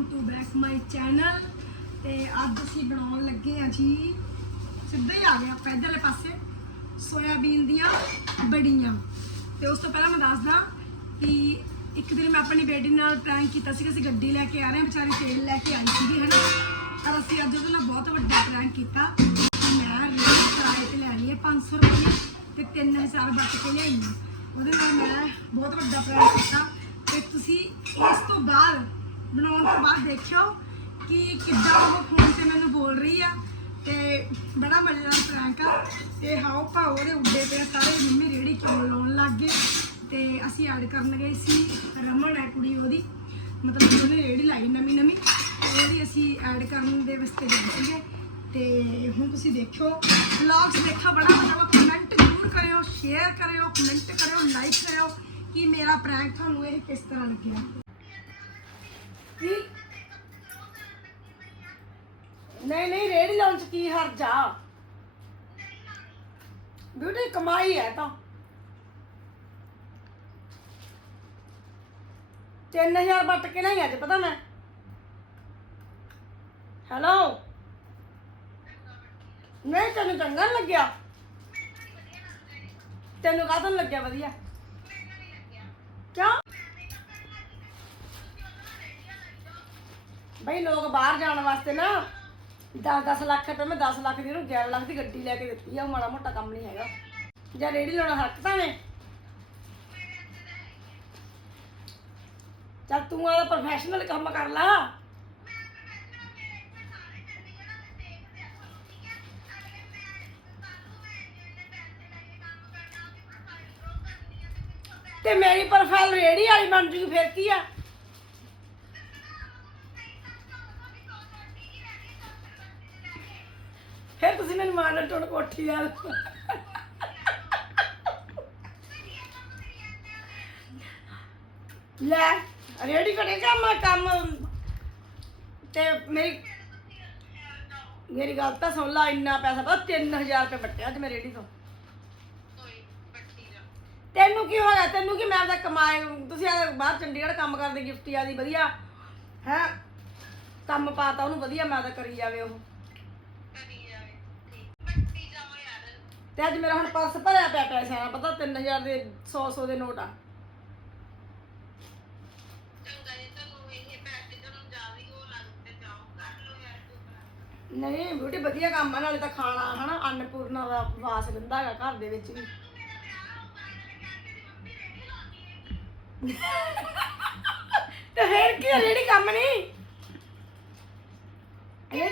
Welcome to back my channel ਤੇ ਅੱਜ ਅਸੀਂ ਬਣਾਉਣ ਲੱਗੇ ਆ ਜੀ, ਸਿੱਧਾ ਹੀ ਆ ਗਿਆ, ਪੈਦਲੇ ਪਾਸੇ, ਸੋਇਆਬੀਨ ਦੀਆਂ ਬੜੀਆਂ। ਤੇ ਉਸ ਤੋਂ ਪਹਿਲਾਂ ਮੈਂ ਦੱਸਦਾ ਕਿ ਇੱਕ ਦਿਨ ਮੈਂ ਆਪਣੀ ਬੇਟੀ ਨਾਲ ਪ੍ਰੈਂਕ ਕੀਤਾ ਸੀ ਕਿ ਅਸੀਂ ਗੱਡੀ ਲੈ ਕੇ ਆ ਰਹੇ ਹਾਂ, ਵਿਚਾਰੀ ਤੇਲ ਲੈ ਕੇ ਆਈ ਸੀਗੀ, ਹਨਾ? ਪਰ ਅਸੀਂ ਅੱਜ ਉਹਦੇ ਨਾਲ ਬਹੁਤ ਵੱਡਾ ਪ੍ਰੈਂਕ ਕੀਤਾ ਕਿ ਮੈਂ ਰੇਟ ਕਿਰਾਏ ਤੇ ਲੈ ਲਈ ਹੈ 500 ਰੁਪਏ ਤੇ 3000 ਬਚ ਕੇ ਲਿਆਈ। ਉਹਦੇ ਨਾਲ ਮੈਂ ਬਹੁਤ ਵੱਡਾ ਪ੍ਰੈਂਕ ਕੀਤਾ। ਤੇ ਤੁਸੀਂ ਇਸ ਤੋਂ ਬਾਅਦ ਬਣਾਉਣ ਤੋਂ ਬਾਅਦ ਦੇਖਿਓ ਕਿ ਕਿੱਦਾਂ ਉਹ ਫੋਨ ਤੇ ਮੈਨੂੰ ਬੋਲ ਰਹੀ ਆ ਤੇ ਬੜਾ ਮਜ਼ੇਦਾਰ ਪ੍ਰੈਂਕ ਆ। ਤੇ ਹਾਓ ਭਾਓ ਉਹਦੇ ਉੱਡੇ ਤੇ ਸਾਰੇ, ਮੰਮੀ ਰੇੜੀ ਕਿਉਂ ਲਾਉਣ ਲੱਗ ਗਏ? ਤੇ ਅਸੀਂ ਐਡ ਕਰਨ ਗਏ ਸੀ ਰਮਨ ਹੈ ਕੁੜੀ ਉਹਦੀ। ਮਤਲਬ ਉਹਨੇ ਰੇੜੀ ਲਾਈ ਨਵੀਂ ਨਵੀਂ, ਤੇ ਉਹਦੀ ਅਸੀਂ ਐਡ ਕਰਨ ਦੇ ਵਾਸਤੇ ਗਏ ਸੀਗੇ। ਤੇ ਹੁਣ ਤੁਸੀਂ ਦੇਖਿਓ ਵਲੌਗਸ ਦੇਖੋ ਬੜਾ ਮਜ਼ਾ ਕਮੈਂਟ ਜ਼ਰੂਰ ਕਰਿਓ ਸ਼ੇਅਰ ਕਰਿਓ ਕਮੈਂਟ ਕਰਿਓ ਲਾਈਕ ਕਰਿਓ ਕਿ ਮੇਰਾ ਪ੍ਰੈਂਕ ਤੁਹਾਨੂੰ ਇਹ ਕਿਸ ਤਰ੍ਹਾਂ ਲੱਗਿਆ? ਕੀ? ਨਹੀਂ ਨਹੀਂ ਰੇੜੀ ਲਾਉਣ ਚ ਕੀ ਹਰਜਾ ਬਿਊਟੀ ਕਮਾਈ ਹੈ ਤਾਂ। 3000 ਵੱਟ ਕੇ ਨਹੀਂ ਅੱਜ, ਪਤਾ ਮੈਂ? ਹੈਲੋ ਨਹੀਂ, ਤੈਨੂੰ ਚੰਗਾ ਨੀ ਲੱਗਿਆ? ਤੈਨੂੰ ਕਾਹਦੋਂ ਲੱਗਿਆ ਵਧੀਆ? ਕਿਉਂ? ਬਈ ਲੋਕ ਬਾਹਰ ਜਾਣ ਵਾਸਤੇ ਨਾ 10-10 ਲੱਖ ਰੁਪਏ, ਮੈਂ 10 ਲੱਖ ਦੀ ਨੂੰ 11 ਲੱਖ ਦੀ ਗੱਡੀ ਲੈ ਕੇ ਦਿੱਤੀ ਆ, ਉਹ ਮਾੜਾ ਮੋਟਾ ਕੰਮ ਨਹੀਂ ਹੈਗਾ। ਜਾਂ ਰੇੜੀ ਲਾਉਣਾ ਹਰਕਤਾਂ ਨੇ ਚੱਲ ਤੂੰ ਆਦਾ ਪ੍ਰੋਫੈਸ਼ਨਲ ਕੰਮ ਕਰ ਲਾ। ਤੇ ਮੇਰੀ ਪ੍ਰੋਫਾਈਲ ਰੇੜੀ ਵਾਲੀ ਬਣ ਜੂਗੀ, ਫਿਰ ਕੀ ਆ? ਮੈਨੂੰ ਕੋਠੀ ਆ। ਲੈ, ਰੇੜੀ ਕਰੇਗਾ ਮੈਂ ਕੰਮ ਤੇ ਮੇਰੀ ਮੇਰੀ ਗੱਲ ਤਾਂ ਸੁਣ ਲਾ, ਇੰਨਾ ਪੈਸਾ ਬਸ 3000 ਰੁਪਏ ਬੱਟਿਆ ਅੱਜ ਮੈਂ ਰੇੜੀ ਤੋਂ। ਤੈਨੂੰ ਕੀ ਹੋਇਆ? ਤੈਨੂੰ ਕੀ ਮੈਂ ਆਪਦਾ ਕਮਾਏ ਤੁਸੀਂ ਆ ਬਾਹਰ ਚੰਡੀਗੜ੍ਹ ਕੰਮ ਕਰਦੇ, ਗਿਫਟੀ ਆਦੀ, ਵਧੀਆ। ਹੈ? ਕੰਮ ਪਾਤਾ ਉਹਨੂੰ ਵਧੀਆ, ਮੈਂ ਤਾਂ ਕਰੀ ਜਾਵੇ ਉਹ। ਤੇ ਅੱਜ ਮੇਰਾ ਹੁਣ ਪਰਸ ਭਰਿਆ ਪਿਆ ਪੈਸਿਆਂ ਨਾਲ ਪਤਾ 3000 ਦੇ 100 100 ਦੇ ਨੋਟ ਆ। ਨਹੀਂ। ਬਿਊਟੀ ਵਧੀਆ ਕੰਮ ਆ ਨਾਲੇ ਤਾਂ ਖਾਣਾ ਹਨਾ ਅੰਨਪੂਰਨਾ ਦਾ ਵਾਸ ਰਹਿੰਦਾ ਹੈਗਾ ਘਰ ਦੇ ਵਿੱਚ ਵੀ। ਤੇ ਫੇਰ ਕੀ ਆ, ਜਿਹੜੀ ਕੰਮ ਨਹੀਂ ਇਹ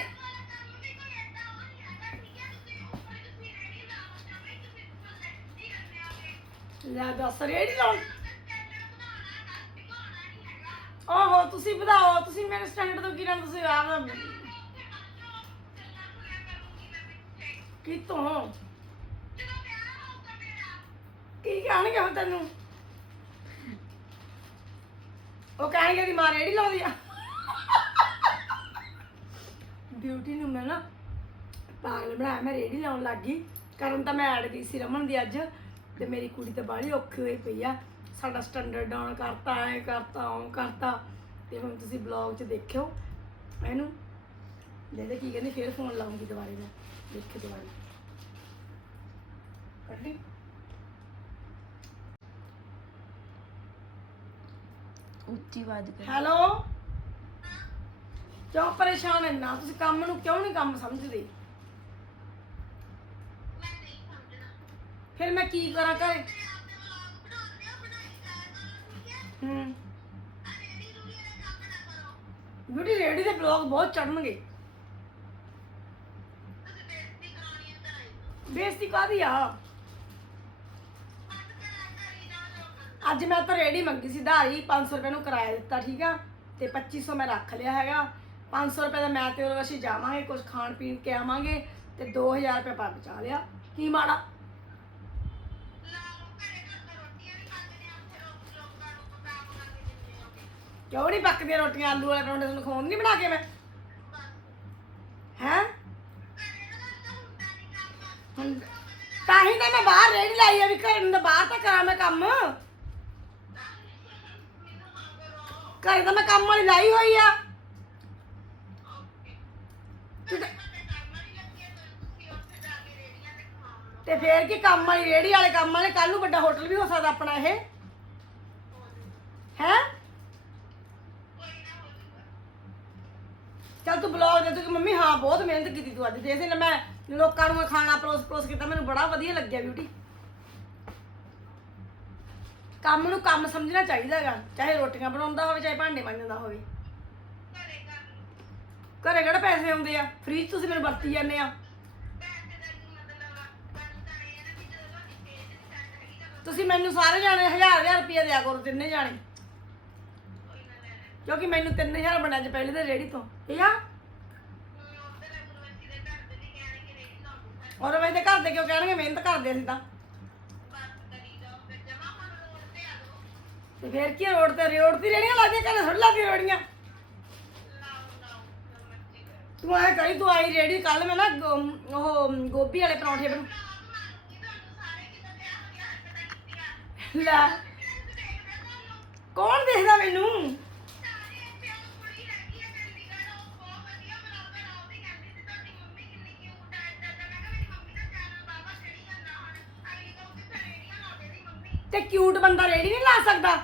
ਲੈ ਦੱਸ, ਰੇੜੀ ਲਾਉਣ। ਓਹੋ, ਤੁਸੀਂ ਵਧਾਓ, ਤੁਸੀਂ ਮੇਰੇ ਸਟੈਂਡਰਡ ਤੋਂ ਕੀ ਤੁਸੀਂ ਆਪ ਕਿਤੋਂ ਕੀ ਕਹਿਣਗੇ ਹੁਣ ਤੈਨੂੰ? ਉਹ ਕਹਿਣਗੇ ਦੀ ਮਾਂ ਰੇੜੀ ਲਾਉਂਦੀ ਆ। ਬਿਊਟੀ ਨੂੰ ਮੈਂ ਨਾ ਪਾਗਲ ਬਣਾਇਆ, ਮੈਂ ਰੇੜੀ ਲਾਉਣ ਲੱਗ ਗਈ। ਕਰਨ ਤਾਂ ਮੈਂ ਐਡ ਗਈ ਸੀ ਰਮਨ ਦੀ ਅੱਜ। ਤੇ ਮੇਰੀ ਕੁੜੀ ਤਾਂ ਬਾਹਲੀ ਔਖੀ ਹੋਈ ਪਈ ਆ। ਸਾਡਾ ਸਟੈਂਡਰਡ ਡਾਊਨ ਕਰਤਾ ਐ ਕਰਤਾ ਉਹ ਕਰਤਾ। ਤੇ ਹੁਣ ਤੁਸੀਂ ਬਲੌਗ 'ਚ ਦੇਖਿਓ। ਇਹਨੂੰ ਦੇਖਦੇ ਕੀ ਕਹਿੰਦੀ ਫੇਰ ਫੋਨ ਲਾਉਂਗੀ ਦੁਬਾਰੇ ਮੈਂ। ਦੇਖੇ ਦੁਬਾਰੇ। ਕੱਢੀ ਉੱਚੀ ਆਵਾਜ਼ ਕਰ। ਹੈਲੋ? ਕਿਉਂ ਪਰੇਸ਼ਾਨ ਹੈ ਨਾ ਤੁਸੀਂ ਕੰਮ ਨੂੰ ਕਿਉਂ ਨਹੀਂ ਕੰਮ ਸਮਝਦੇ? ਫਿਰ ਮੈਂ ਕੀ ਕਰਾਂ ਘਰੇ? ਹੂੰ। ਬਿਊਟੀ ਰੇਡੀ ਦੇ ਬਲੌਗ ਬਹੁਤ ਚੜਨਗੇ ਬੇਇੱਜ਼ਤੀ ਕਾਦੀ ਆ? ਅੱਜ ਮੈਂ ਤਾਂ ਰੇੜੀ ਮੰਗੀ ਸੀ ਧਾਰੀ 500 ਰੁਪਏ ਨੂੰ ਕਿਰਾਇਆ ਦਿੱਤਾ ਠੀਕ ਆ? ਤੇ 2500 ਮੈਂ ਰੱਖ ਲਿਆ ਹੈਗਾ। 500 ਰੁਪਏ ਦਾ ਮੈਂ ਤੇ ਉਹ ਅਸੀਂ ਜਾਵਾਂਗੇ ਕੁਝ ਖਾਣ ਪੀਣ ਕੇ ਆਵਾਂਗੇ ਤੇ 2000 ਰੁਪਏ ਪਾ ਬਚਾ ਲਿਆ। ਕੀ ਮਾੜਾ? ਕਿਉਂ ਨਹੀਂ ਪੱਕਦੀਆਂ ਰੋਟੀਆਂ? ਆਲੂ ਵਾਲੇ ਪਰੌਂਠੇ ਤੁਹਾਨੂੰ ਖਵਾਉਣ ਨਹੀਂ ਬਣਾ ਕੇ ਮੈਂ? ਹੈ? ਤਾਂ ਹੀ ਤਾਂ ਮੈਂ ਬਾਹਰ ਰੇੜੀ ਲਾਈ ਆ ਵੀ ਘਰ ਨੂੰ ਤਾਂ ਬਾਹਰ ਤਾਂ ਕਰਾਂ ਮੈਂ ਕੰਮ। ਘਰੇ ਤਾਂ ਮੈਂ ਕੰਮ ਵਾਲੀ ਲਾਈ ਹੋਈ ਆ। ਤੇ- ਤੇ ਫੇਰ ਕੀ ਕੰਮ ਵਾਲੀ ਰੇੜੀ ਵਾਲੇ ਕੰਮ ਵਾਲੇ ਕੱਲ ਨੂੰ ਵੱਡਾ ਹੋਟਲ ਵੀ ਹੋ ਸਕਦਾ ਆਪਣਾ ਇਹ। ਹੈ? ਚੱਲ ਤੂੰ ਬਲੌਗ ਦੇ ਤੂੰ ਕਿ ਮੰਮੀ ਹਾਂ, ਬਹੁਤ ਮਿਹਨਤ ਕੀਤੀ ਤੂੰ ਅੱਜ। ਦੇ ਮੈਂ ਲੋਕਾਂ ਨੂੰ ਖਾਣਾ ਪਰੋਸ ਪਰੋਸ ਕੀਤਾ, ਮੈਨੂੰ ਬੜਾ ਵਧੀਆ ਲੱਗਿਆ ਬਿਊਟੀ ਕੰਮ ਨੂੰ ਕੰਮ ਸਮਝਣਾ ਚਾਹੀਦਾ ਗਾ ਚਾਹੇ ਰੋਟੀਆਂ ਬਣਾਉਂਦਾ ਹੋਵੇ, ਚਾਹੇ ਭਾਂਡੇ ਮਾਂਜਦਾ ਹੋਵੇ। ਘਰੇ ਕਿਹੜਾ ਪੈਸੇ ਆਉਂਦੇ ਆ? ਫ੍ਰੀ ਤੁਸੀਂ ਮੈਨੂੰ ਵਰਤੀ ਜਾਂਦੇ ਆ। ਤੁਸੀਂ ਮੈਨੂੰ ਸਾਰੇ ਜਾਣੇ ਹਜ਼ਾਰ ਹਜ਼ਾਰ ਰੁਪਏ ਦਿਆ ਕਰੋ, ਤਿੰਨੇ ਜਾਣੇ। ਕਿਉਂਕਿ ਮੈਨੂੰ 3000 ਬਣਿਆ ਜੇ ਪਹਿਲੇ ਦੇ ਰੇੜੀ ਤੋਂ। ਠੀਕ ਆ? ਔਰ ਵੇ ਤੇ ਘਰ ਦੇ ਕਿਉਂ ਕਹਿਣਗੇ? ਮਿਹਨਤ ਕਰਦੇ ਅਸੀਂ ਤਾਂ। ਤੇ ਫੇਰ ਕੀ ਰੋਡ ਤੇ ਰੋਡ ਦੀ ਲੱਗਦੀਆਂ ਕਹਿੰਦੇ ਥੋੜੀ ਲੱਗਦੀਆਂ ਰੇੜੀਆਂ? ਤੂੰ ਆਏ ਕਰੀ, ਤੂੰ ਆਈ ਰੇੜੀ ਕੱਲ ਮੈਂ ਨਾ ਗੋ- ਉਹ, ਗੋਭੀ ਵਾਲੇ ਪਰੌਂਠੇ ਬਣ ਲੈ। ਕੌਣ ਦੇਖਦਾ ਮੈਨੂੰ? ਤੇ ਕਿਊਟ ਬੰਦਾ ਰੇੜੀ ਨਹੀਂ ਲਾ ਸਕਦਾ?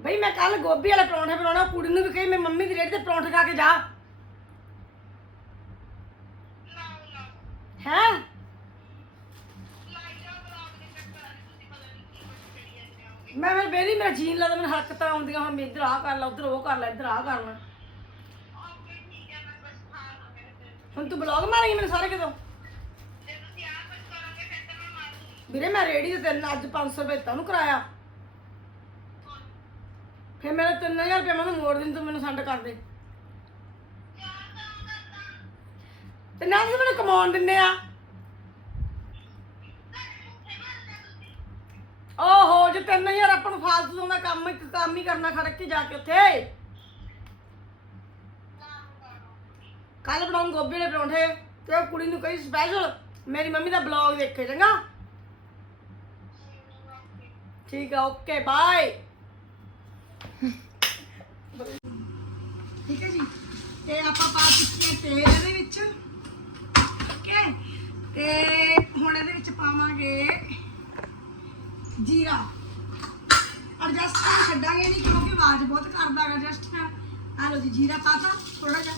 ਬਈ ਮੈਂ ਕੱਲ ਗੋਭੀ ਵਾਲੇ ਪਰੌਂਠੇ ਬਣਾਉਣਾ ਕੁੜੀ ਨੂੰ ਵੀ ਕਹੀ, ਮੈਂ ਮੰਮੀ ਦੀ ਰੇੜੀ ਤੇ ਪਰੌਂਠੇ ਖਾ ਕੇ ਜਾ। ਹੈ? ਮੈਂ ਮੈਂ ਬੇਰੀ ਮੇਰਾ ਜੀਨ ਲੱਗਦਾ ਮੈਨੂੰ ਹਰਕਤਾਂ ਆਉਂਦੀਆਂ ਹੁਣ ਮੈਂ ਇੱਧਰ ਆ ਕਰ ਲਾ, ਉਧਰ ਉਹ ਕਰ ਲੈ, ਇੱਧਰ ਆ ਕਰ ਲਾ। ਹੁਣ ਤੂੰ ਬਲੌਗ ਮਾਰੇਂਗੀ ਮੈਨੂੰ ਸਾਰੇ ਕਿਤੋਂ? ਵੀਰੇ, ਮੈਂ ਰੇੜੀ ਤੇ ਤੈਨੂੰ ਅੱਜ 500 ਰੁਪਏ ਤੁਹਾਨੂੰ ਕਰਾਇਆ। ਫਿਰ ਮੇਰਾ 3000 ਰੁਪਏ ਮੈਨੂੰ ਮੋੜ ਦੇਣ ਤੂੰ ਮੈਨੂੰ ਸੰਡ ਕਰ ਦੇ। ਤੇ ਨਾ ਤੁਸੀਂ ਮੈਨੂੰ ਕਮਾਉਣ ਦਿੰਦੇ ਆ। ਓਹੋ, ਜੇ 3000 ਆਪਾਂ ਨੂੰ ਫਾਲਤੂ ਦਾ ਕੰਮ ਇੱਕ ਕੰਮ ਹੀ ਕਰਨਾ, ਖੜਕ ਕੇ ਜਾ ਕੇ ਉੱਥੇ। ਕੱਲ ਬਣਾਉਂ ਗੋਭੀ ਦੇ ਪਰੌਂਠੇ, ਤੇ ਉਹ ਕੁੜੀ ਨੂੰ ਕਹੀ ਸਪੈਸ਼ਲ ਮੇਰੀ ਮੰਮੀ ਦਾ ਬਲੌਗ ਦੇਖੇ, ਚੰਗਾ? ਠੀਕ ਆ ਓਕੇ ਬਾਏ ਠੀਕ ਹੈ ਜੀ? ਤੇ ਆਪਾਂ ਪਾ ਚੁੱਕੇ ਤੇਲ ਇਹਦੇ ਵਿੱਚ। ਠੀਕ ਹੈ? ਤੇ ਹੁਣ ਇਹਦੇ ਵਿੱਚ ਪਾਵਾਂਗੇ ਜੀਰਾ। ਐਡਜਸਟ ਕਰ ਛੱਡਾਂਗੇ ਨਹੀਂ ਕਿਉਂਕਿ ਆਵਾਜ਼ ਬਹੁਤ ਕਰਦਾ ਹੈਗਾ ਐਡਜਸਟ ਕਰ ਆ ਲਓ ਜੀ, ਜੀਰਾ ਪਾਤਾ ਥੋੜਾ ਜਿਹਾ।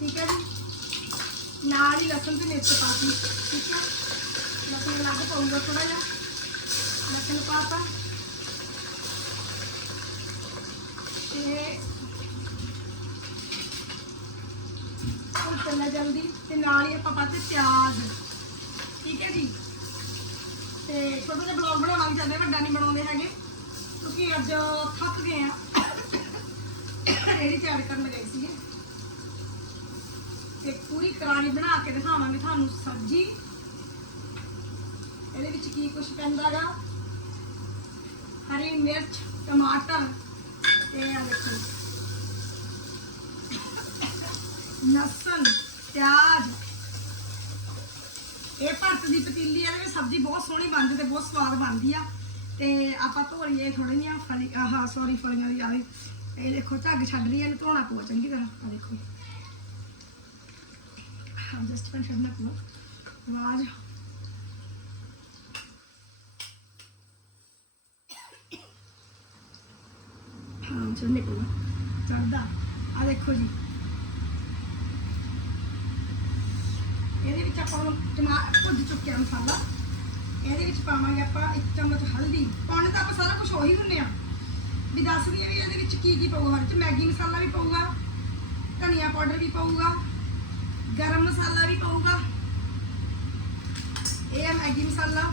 ਠੀਕ ਹੈ ਜੀ? ਨਾਲ ਹੀ ਲਸਣ ਤੇ ਮਿਰਚ ਪਾਤੀ ਠੀਕ ਹੈ? ਲਸਣ ਲੱਗ ਪਾਊਗਾ ਥੋੜਾ ਜਿਹਾ। ਲਸਣ ਪਾਤਾ ਤੇ ਹੁਣ ਜਲਦੀ ਤੇ ਨਾਲ ਹੀ ਆਪਾਂ ਪਾਤੇ ਪਿਆਜ਼ ਠੀਕ ਹੈ ਜੀ ਤੇ ਛੋਟਾ ਜਿਹਾ ਬਲੌਗ ਬਣਾਉਣਾ ਵੀ ਚਾਹੁੰਦੇ ਵੱਡਾ ਨਹੀਂ ਬਣਾਉਂਦੇ ਹੈਗੇ ਕਿਉਂਕਿ ਅੱਜ ਥੱਕ ਗਏ ਆ ਰੇੜੀ ਤਿਆਰ ਕਰਨ ਗਏ ਸੀਗੇ ਤੇ ਪੂਰੀ ਕਰਾਣੀ ਬਣਾ ਕੇ ਦਿਖਾਵਾਂਗੇ ਤੁਹਾਨੂੰ ਸਬਜ਼ੀ ਇਹਦੇ ਵਿੱਚ ਕੀ ਕੁਝ ਪੈਂਦਾਗਾ ਹਰੀ ਮਿਰਚ ਟਮਾਟਰ ਤੇ ਆ ਦੇਖੋ ਲਸਣ, ਪਿਆਜ਼। ਇਹ ਭਰਤ ਦੀ ਪਤੀਲੀ ਆ ਵਿੱਚ ਸਬਜ਼ੀ ਬਹੁਤ ਸੋਹਣੀ ਬਣਦੀ ਤੇ ਬਹੁਤ ਸਵਾਦ ਬਣਦੀ ਆ। ਤੇ ਆਪਾਂ ਧੋ ਲਈਏ ਥੋੜ੍ਹੀਆਂ ਫਲੀ, ਆਹ ਸੌਰੀ ਫਲੀਆਂ ਦੀ ਆਵੇ ਇਹ ਦੇਖੋ, ਝੱਗ ਛੱਡ ਰਹੀ ਹੈ ਇਹਨੂੰ ਧੋਣਾ ਪਊ ਚੰਗੀ ਤਰ੍ਹਾਂ। ਆ ਦੇਖੋ। ਹਾਂ ਜਸਟ ਪਰ ਛੱਡਣਾ ਪਊ ਆਵਾਜ਼ ਹਾਂ ਚੜਨੇ ਚੜਦਾ ਆ ਦੇਖੋ ਜੀ। ਇਹਦੇ ਵਿੱਚ ਆਪਾਂ ਹੁਣ ਟਮਾ ਭੁੱਜ ਚੁੱਕਿਆ ਮਸਾਲਾ। ਇਹਦੇ ਵਿੱਚ ਪਾਵਾਂਗੇ ਆਪਾਂ ਇੱਕ ਚਮਚ ਹਲਦੀ। ਪਾਉਣੇ ਤਾਂ ਆਪਾਂ ਸਾਰਾ ਕੁਝ ਉਹੀ ਹੁੰਨੇ ਆ। ਵੀ ਦੱਸਦੀ ਆ ਵੀ ਇਹਦੇ ਵਿੱਚ ਕੀ ਕੀ ਪਊਗਾ ਚ ਮੈਗੀ ਮਸਾਲਾ ਵੀ ਪਊਗਾ, ਧਨੀਆ ਪਾਊਡਰ ਵੀ ਪਊਗਾ, ਗਰਮ ਮਸਾਲਾ ਵੀ ਪਊਗਾ। ਇਹ ਆ ਮੈਗੀ ਮਸਾਲਾ।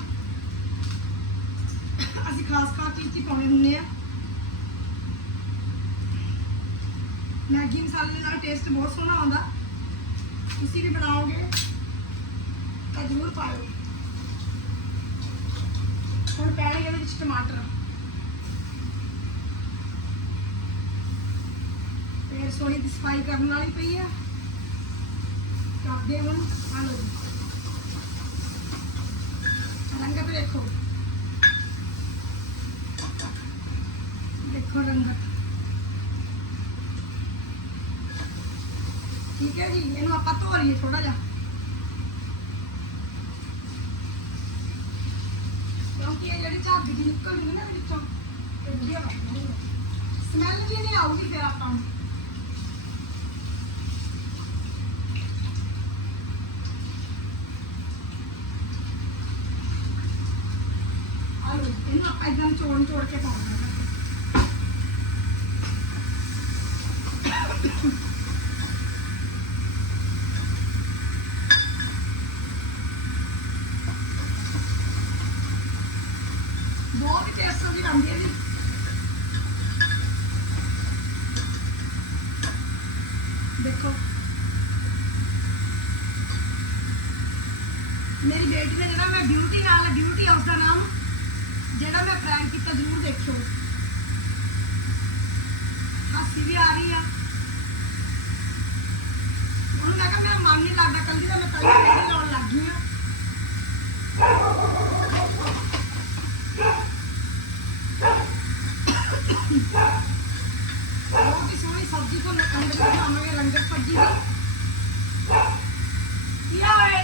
ਅਸੀਂ ਖਾਸ ਖਾਸ ਚੀਜ਼ ਹੀ ਪਾਉਣੇ ਹੁੰਦੇ ਆ। ਮੈਗੀ ਮਸਾਲੇ ਨਾਲ ਟੇਸਟ ਬਹੁਤ ਸੋਹਣਾ ਆਉਂਦਾ। ਤੁਸੀਂ ਵੀ ਬਣਾਓਗੇ ਤਾਂ ਜ਼ਰੂਰ ਪਾਇਓ। ਹੁਣ ਪੈਣਗੇ ਇਹਦੇ ਵਿੱਚ ਟਮਾਟਰ। ਤੇ ਸੋਹਣੀ ਦੀ ਸਫ਼ਾਈ ਕਰਨ ਵਾਲੀ ਪਈ ਆ ਕਰਦੇ ਹੁਣ ਆ ਲਓ ਜੀ ਰੰਗ ਦੇਖੋ। ਦੇਖੋ ਰੰਗ। ਠੀਕ ਹੈ ਜੀ, ਇਹਨੂੰ ਆਪਾਂ ਧੋ ਲਈਏ ਥੋੜਾ ਜਿਹਾ। ਕਿਉਂਕਿ ਇਹ ਜਿਹੜੀ ਝੱਗ ਜੀ ਨਿਕਲ ਨਾ ਇਹਦੇ ਵਿੱਚੋਂ ਸਮੈਲ ਜੀ ਨਹੀਂ ਆਊਗੀ ਫਿਰ ਆਪਾਂ ਨੂੰ। ਆਲੂ ਇਹਨੂੰ ਆਪਾਂ ਇਦਾਂ ਚੋਣ ਚੋੜ ਕੇ ਪਾਉਣਾ ਹੈ ਬਹੁਤ ਦੀ ਬਣਦੀ ਹੈ ਜੀ ਦੇਖੋ। ਮੇਰੀ ਬੇਟੀ ਨੇ ਜਿਹੜਾ ਮੈਂ ਬਿਊਟੀ ਨਾਲ ਬਿਊਟੀ ਹਾਊਸ ਦਾ ਨਾਮ, ਜਿਹੜਾ ਮੈਂ ਪ੍ਰੈਂਕ ਕੀਤਾ ਜ਼ਰੂਰ ਦੇਖਿਓ। ਹਾਸੀ ਵੀ ਆ ਰਹੀ ਆ। ਉਹਨੂੰ ਮੈਂ ਕਿਹਾ ਮੇਰਾ ਮਨ ਨਹੀਂ ਲੱਗਦਾ ਕੱਲੀ ਦਾ ਮੈਂ ਕੱਲੀ ਲਾਉਣ ਲੱਗ ਗਈ ਆ। ਬਹੁਤ ਹੀ ਸੋਹਣੀ ਸਬਜ਼ੀ ਤੋਂ ਅੰਦਰ ਬਣਾਵਾਂਗੇ ਲੰਗਰ ਸਬਜ਼ੀ ਦੀ ਕੀ ਹੋਏ